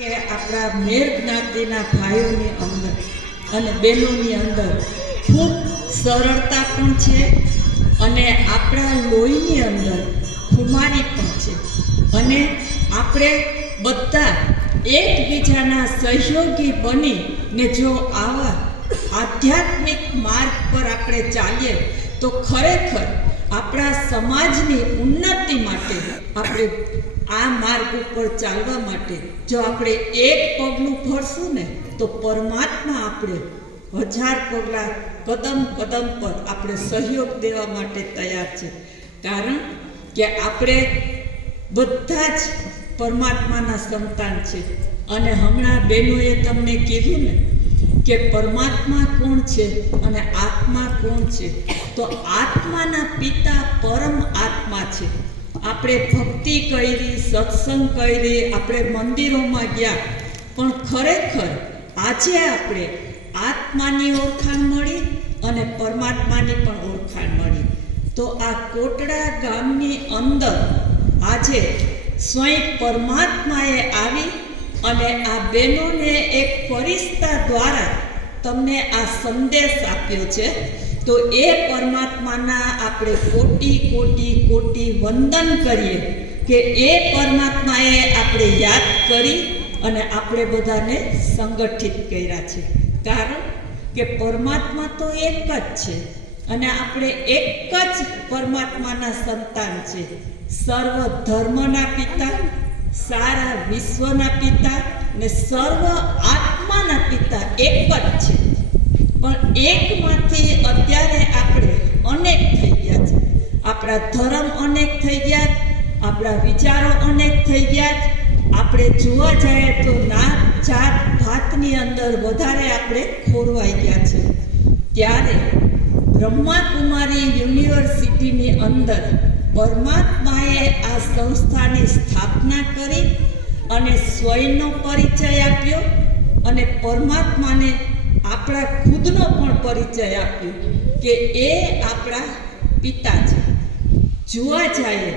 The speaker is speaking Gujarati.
કે આપણા મેર જ્ઞાતિના ભાઈઓની અંદર અને બહેનોની અંદર ખૂબ સરળતા પણ છે અને આપણા લોહીની અંદર ખુમારી પણ છે અને આપણે બધા એકબીજાના સહયોગી બનીને જો આવા આધ્યાત્મિક માર્ગ પર આપણે ચાલીએ તો ખરેખર આપણા સમાજની ઉન્નતિ માટે આપણે આ માર્ગ ઉપર ચાલવા માટે જો આપણે એક પગલું ભરશું ને તો પરમાત્મા આપણે 1000 પગલાં કદમ પર આપણે સહયોગ દેવા માટે તૈયાર છે. કારણ કે આપણે બધા જ પરમાત્માના સંતાન છે અને હમણાં બહેનોએ તમને કીધું ને કે પરમાત્મા કોણ છે અને આત્મા કોણ છે, તો આત્માના પિતા પરમ આત્મા છે. આપણે ભક્તિ કરી, સત્સંગ કરી, આપણે મંદિરોમાં ગયા, પણ ખરેખર આજે આપણે આત્માની ઓળખાણ મળી અને પરમાત્માની પણ ઓળખાણ મળી. તો આ કોટડા ગામની અંદર આજે સ્વયં પરમાત્માએ આવી અને આ બહેનોને એક ફરિશ્તા દ્વારા તમને આ સંદેશ આપ્યો છે. તો એ પરમાત્માના આપણે કોટી વંદન કરીએ કે એ પરમાત્માએ આપણે યાદ કરી અને આપણે બધાને સંગઠિત કર્યા છે. કારણ કે પરમાત્મા તો એક જ છે અને આપણે એક જ પરમાત્માના સંતાન છે. સર્વ ધર્મના પિતા, સારા વિશ્વના પિતા ને સર્વ આત્માના પિતા એક જ છે. પણ એકમાંથી અત્યારે આપણે અનેક થઈ ગયા છે. આપણા ધર્મ અનેક થઈ ગયા, આપણા વિચારો અનેક થઈ ગયા. આપણે જોવા જઈએ તો નાત જાત ભાતની અંદર વધારે આપણે ખોરવાઈ ગયા છે. ત્યારે બ્રહ્માકુમારી યુનિવર્સિટીની અંદર પરમાત્માએ આ સંસ્થાની સ્થાપના કરી અને સ્વયંનો પરિચય આપ્યો અને પરમાત્માને આપણા ખુદનો પણ પરિચય આપ્યો કે એ આપણા પિતા છે. જોવા જઈએ